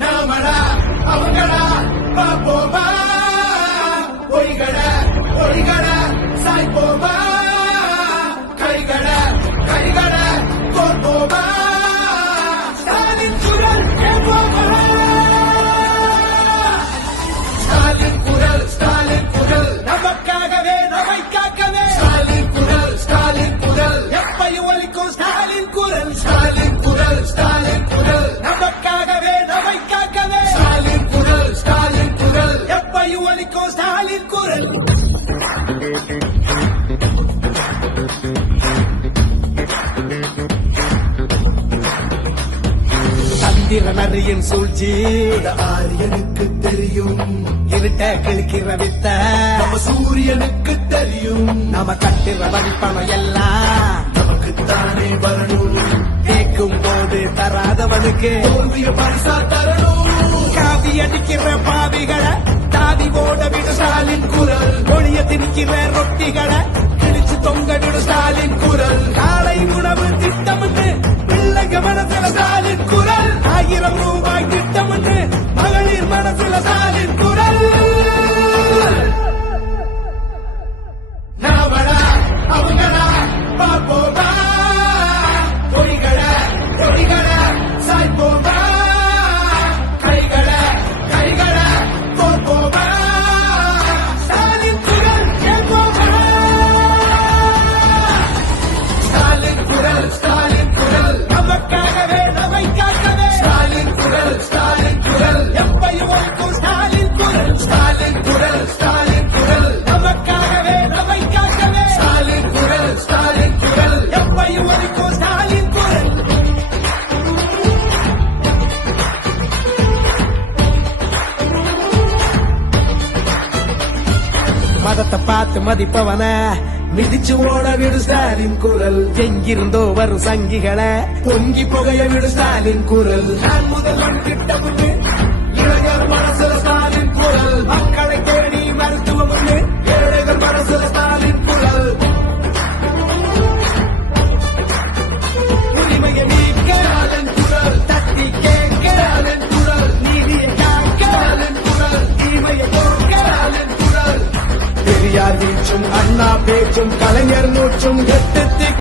நாமடா அவங்கடா பாப்போமா பொய்கட பொய்கட சாய்ப்போமா கைகட கைகட தோற்போமா ஸ்டாலின் குரல் கேட்போமா ஸ்டாலின் குரல் நமக்காகவே நம்மை காக்கவே ஸ்டாலின் குரல் எப்பையும் ஒலிக்கும் ஸ்டாலின் குரல் நமக்காகவே நம்மை காக்கவே ஸ்டாலின் குரல் எப்பையும் ஒலிக்கும் ஸ்டாலின் குரல் சந்திரனரியின் சூழ்ச்சி ஆரியனுக்கு தெரியும் இருட்ட கிழக்கிற வித்த நம்ம சூரியனுக்கு தெரியும் நம்ம கட்டுற வழிப்பணம் எல்லாம் நமக்குத்தானே வரணும் கேட்கும் போது தராதவனுக்கு தோல்விய பரிசா தரணும் காவி அடிக்கிற பாவிகளை தாதி ஓட விடு ஸ்டாலின் குரல் ஒளிய திணிக்கிற ரொட்டிகளை கிழிச்சு தொங்க விடு ஸ்டாலின் குரல் காலை உணவு திட்டமிட்டு பிள்ளைங்க மனசுல ஸ்டாலின் குரல் 1000 ரூபாய் திட்டமிட்டு மகளிர் மனசுல ஸ்டாலின் குரல் நாமடா அவங்கடா பாப்போமா பொய்கட பொய்கட சாய்ப்போமா கைகட கைகட தோற்போமா ஸ்டாலின் குரல் கேட்போமா ஸ்டாலின் குரல் நமக்காகவே நம்மை காக்கவே ஸ்டாலின் குரல் எப்பையும் ஒலிக்கும் ஸ்டாலின் குரல் நமக்காகவே நம்மை காக்கவே ஸ்டாலின் குரல் எப்பையும் ஒலிக்கும் ஸ்டாலின் குரல் மதத்தை பார்த்து மதிப்பவன மிதிச்சு ஓட விடு ஸ்டாலின் குரல் எங்கிருந்தோ வரும் சங்கிகளை பொங்கி புகைய விடு ஸ்டாலின் குரல் நான் முதல்வன் திட்டமிட்டு